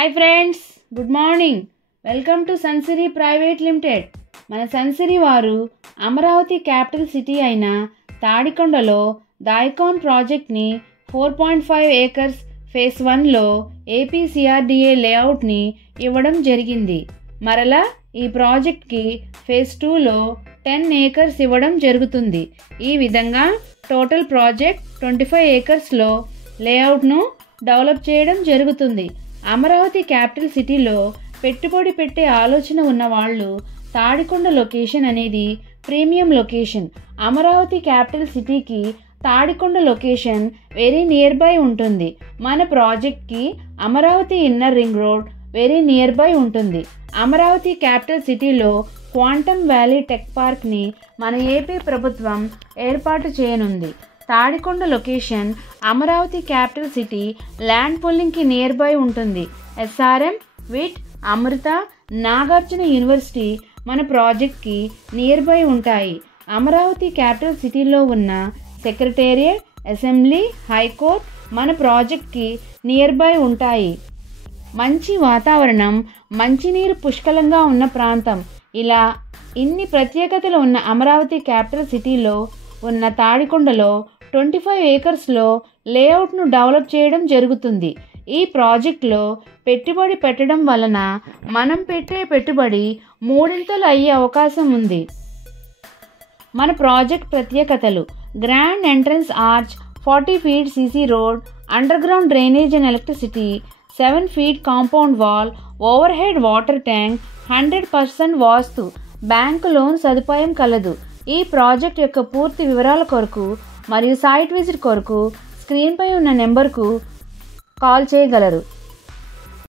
Hi friends, good morning. Welcome to Sunsiri private limited. మన సన్సిరీ వారు Amaravati capital city అయిన తాడికొండలో దాయికాన్ ప్రాజెక్ట్ని 4.5 ఏకర్స్ ఫేజ్ 1లో ఏపీసీఆర్డీఏ లేఅవుట్ని ఇవ్వడం జరిగింది. మరలా ఈ ప్రాజెక్ట్కి ఫేజ్ 2లో 10 ఏకర్స్ ఇవ్వడం జరుగుతుంది. ఈ విధంగా టోటల్ ప్రాజెక్ట్ 25 ఏకర్స్లో లేఅవుట్ను డెవలప్ చేయడం జరుగుతుంది. అమరావతి క్యాపిటల్ సిటీలో పెట్టుబడి పెట్టే ఆలోచన ఉన్న వాళ్ళు తాడికొండ లొకేషన్ అనేది ప్రీమియం లొకేషన్. అమరావతి క్యాపిటల్ సిటీకి Tadikonda location very near by ఉంటుంది. మన ప్రాజెక్ట్కి Amaravati inner ring road very near by ఉంటుంది. అమరావతి క్యాపిటల్ సిటీలో క్వాంటమ్ వ్యాలీ టెక్ పార్క్ని మన ఏపీ ప్రభుత్వం ఏర్పాటు చేయనుంది. Tadikonda location Amaravati capital city land పుల్లింగ్కి నియర్ బై ఉంటుంది. SRM, VIT, Amrita, Nagarjuna university మన ప్రాజెక్ట్కి నియర్ బై ఉంటాయి. అమరావతి క్యాపిటల్ సిటీలో ఉన్న సెక్రటేరియట్, అసెంబ్లీ, హైకోర్టు మన ప్రాజెక్ట్కి నియర్ బై ఉంటాయి. మంచి వాతావరణం, మంచినీరు పుష్కలంగా ఉన్న ప్రాంతం, ఇలా ఇన్ని ప్రత్యేకతలు ఉన్న అమరావతి క్యాపిటల్ సిటీలో ఉన్న తాడికొండలో 25 ఏకర్స్లో లేఅవుట్ను డెవలప్ చేయడం జరుగుతుంది. ఈ ప్రాజెక్టులో పెట్టుబడి పెట్టడం వలన మనం పెట్టే పెట్టుబడి మూడింతలు అయ్యే అవకాశం ఉంది. మన ప్రాజెక్ట్ ప్రత్యేకతలు: grand entrance arch, 40 feet CC road, under ground drainage and electricity, 7 feet compound wall, over head water tank, 100% vastu, bank loan సదుపాయం కలదు. ఈ ప్రాజెక్ట్ యొక్క పూర్తి వివరాల కొరకు మరియు సైట్ విజిట్ కొరకు స్క్రీన్పై ఉన్న నెంబర్కు కాల్ చేయగలరు.